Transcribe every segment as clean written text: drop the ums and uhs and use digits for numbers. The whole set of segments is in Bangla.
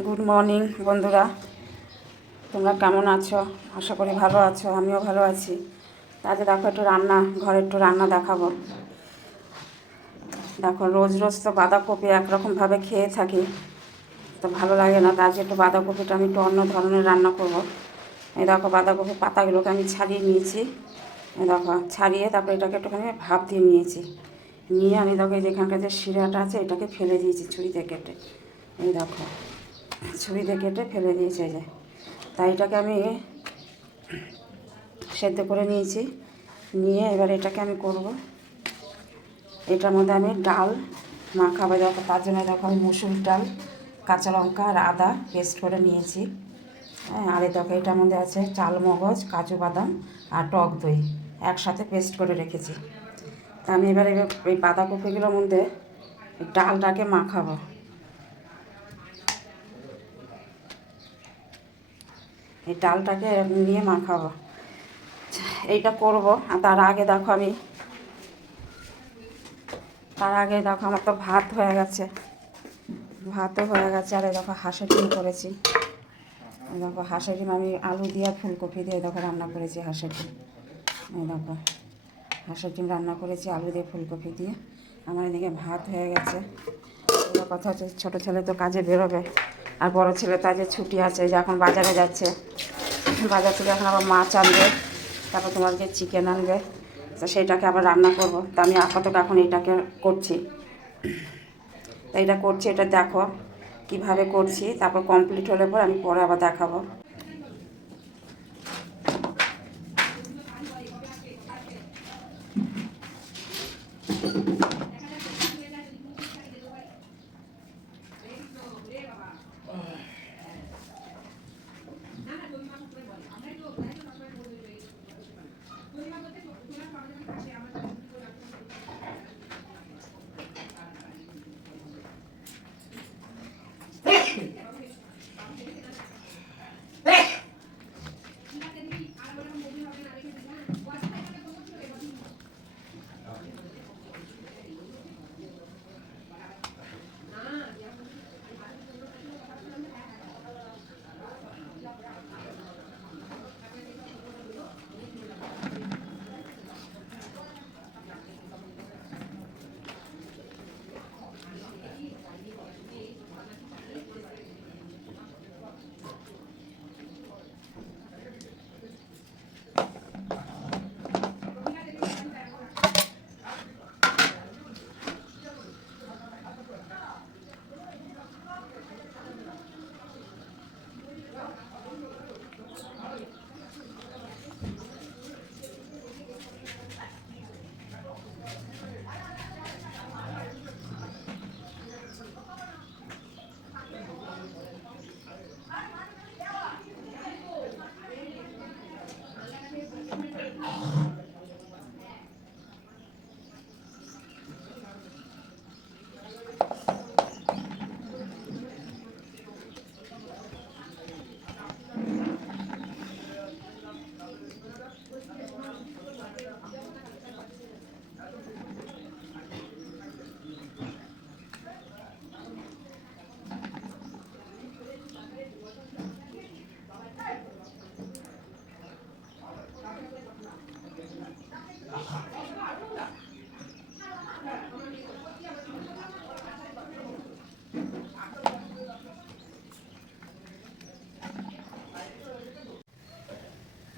গুড মর্নিং বন্ধুরা, তোমরা কেমন আছো? আশা করি ভালো আছো, আমিও ভালো আছি। আজকে দেখো একটু ঘরে একটু রান্না দেখাবো। দেখো রোজ রোজ তো বাঁধাকপি একরকমভাবে খেয়ে থাকি, তো ভালো লাগে না। তার একটু বাঁধাকপিটা আমি একটু অন্য ধরনের রান্না করব। এই দেখো বাঁধাকপির পাতাগুলোকে আমি ছাড়িয়ে নিয়েছি। এই দেখো ছাড়িয়ে তারপরে এটাকে একটুখানি ভাপ দিয়ে নিয়েছি। নিয়ে আমি দেখো যেখানকার যে শিরাটা আছে এটাকে ফেলে দিয়েছি ছুরিতে কেটে। এই দেখো ছুরিতে কেটে ফেলে দিয়েছি। এই যে তাই এটাকে আমি সেদ্ধ করে নিয়েছি। নিয়ে এবার এটাকে আমি করব, এটার মধ্যে আমি ডাল মাখাবো। দেখো তার জন্য দেখো আমি মুসুর ডাল, কাঁচা লঙ্কা আর আদা পেস্ট করে নিয়েছি। হ্যাঁ, আর এই দেখো এটার মধ্যে আছে চাল মগজ, কাজু বাদাম আর টক দই একসাথে পেস্ট করে রেখেছি। তা আমি এবার এই বাঁধাকপিগুলোর মধ্যে ডালটাকে মাখাবো। এই ডালটাকে নিয়ে মাখাবো, এইটা করব। আর তার আগে দেখো আমার তো ভাত হয়ে গেছে, ভাতও হয়ে গেছে। আর এই দেখো হাঁসের ডিম করেছি। দেখো হাঁসের ডিম আমি আলু দিয়ে ফুলকপি দিয়ে দেখো রান্না করেছি হাঁসের ডিম। এই দেখো হাঁসের ডিম রান্না করেছি আলু দিয়ে ফুলকপি দিয়ে। আমার এদিকে ভাত হয়ে গেছে। এবার কথা হচ্ছে ছোটো ছেলে তো কাজে বেরোবে, আর বড় ছেলে তো আজকে ছুটি আছে, যে এখন বাজারে যাচ্ছে। বাজার থেকে এখন আবার মাছ আনবে, তারপর তোমাকে চিকেন আনবে, তো সেইটাকে আবার রান্না করব। তা আমি আপাতত এখন এইটাকে করছি। তো এটা করছি, এটা দেখো কিভাবে করছি, তারপর কমপ্লিট হলে পর আমি পরে আবার দেখাবো।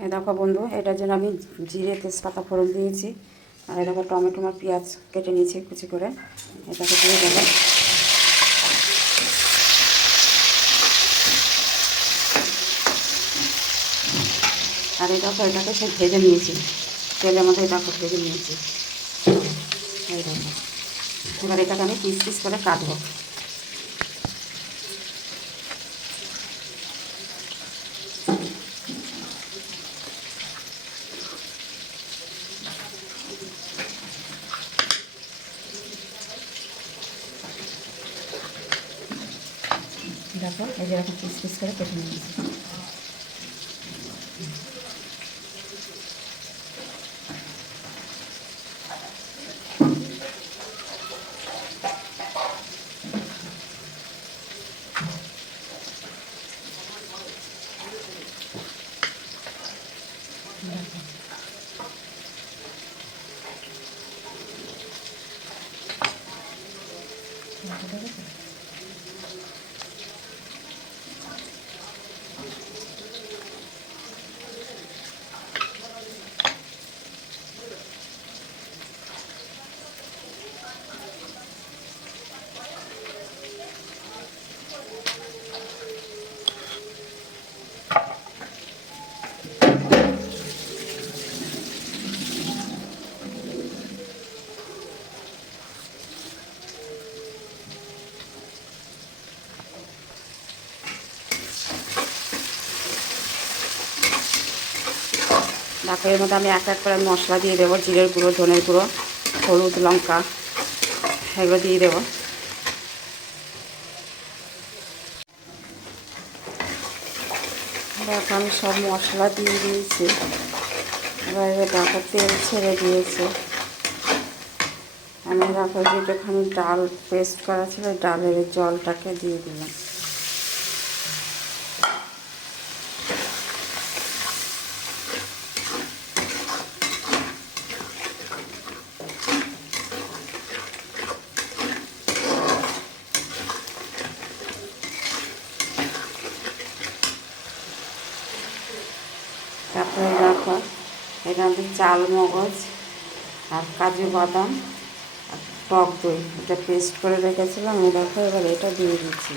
এই দেখো বন্ধু, এটার জন্য আমি জিরে তেজপাতা ফোড়ন দিয়েছি। আর এই দেখো টমেটো আর পেঁয়াজ কেটে নিয়েছি কুচি করে, এটাকে দিয়ে দেবো। আর এই দেখো এটাকে সে ভেজে নিয়েছি, তেলের মধ্যে এটা ভেজে নিয়েছি। এই দেখো এবার এটাকে আমি পিস পিস করে কাটবো। দেখো এই যে এরকম পিস পিস করে কেটে নিয়েছি। দেখো এর মধ্যে আমি এক এক করে মশলা দিয়ে দেবো, জিরের গুঁড়ো, ধনের গুঁড়ো, হলুদ, লঙ্কা, এগুলো দিয়ে দেবো। দেখো আমি সব মশলা দিয়ে দিয়েছি। এবারে দেখো তেল ছেড়ে দিয়েছে। আমি দেখো যেটুখানি ডাল পেস্ট করা ছিল ডালের জলটাকে দিয়ে দিলাম। তারপরে দেখো এটা চাল মগজ আর কাজু বাদাম আর টক দই এটা পেস্ট করে রেখেছিলাম। আমি দেখো এবার এটা দিয়ে দিচ্ছি।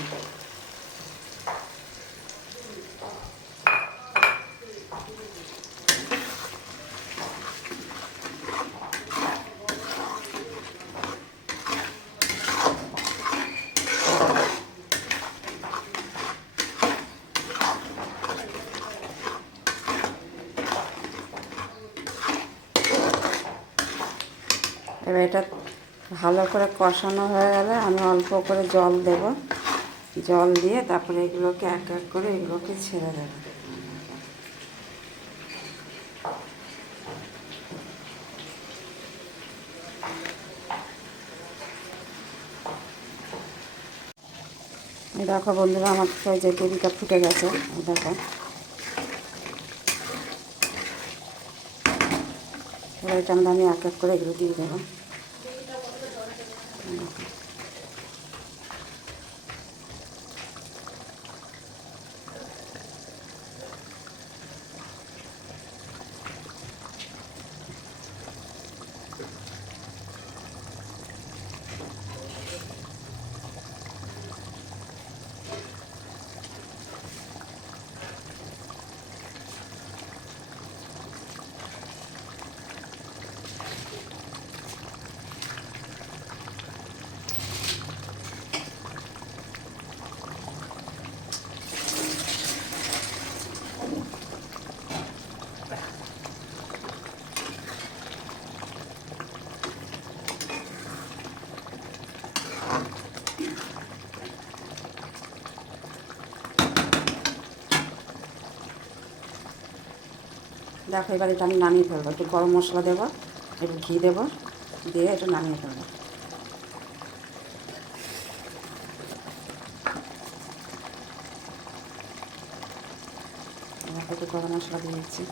এবার এটা ভালো করে কষানো হয়ে গেলে আমি অল্প করে জল দেব। জল দিয়ে তারপরে এগুলোকে এক এক করে এগুলোকে ছেড়ে দেব। দেখো বন্ধুরা আমার তো যে গ্রেভিটা ফুটে গেছে। দেখো এবার এটা আমি এক এক করে এগুলো দিয়ে দেবো। দেখো এবার এটা আমি নামিয়ে ফেলবো। একটু গরম মশলা দেবো, একটু ঘি দেবো, দিয়ে এটা নামিয়ে ফেলবো। একটু গরম মশলা দিয়ে দিচ্ছি।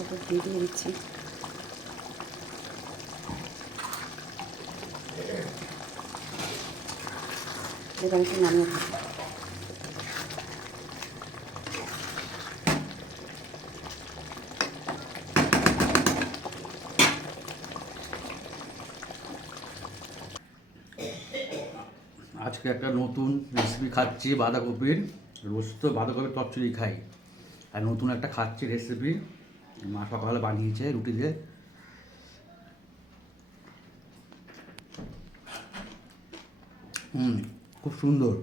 একটু ঘি দিয়ে দিচ্ছি। এবার একটু নামিয়ে ফেলবো। আজকে একটা নতুন রেসিপি খাচ্ছি, বাঁধাকপির রোস্ট। বাঁধাকপির চচ্চড়ি খাই, আর নতুন একটা খাচ্ছি রেসিপি। মা সকালে বানিয়েছে রুটি দিয়ে। খুব সুন্দর।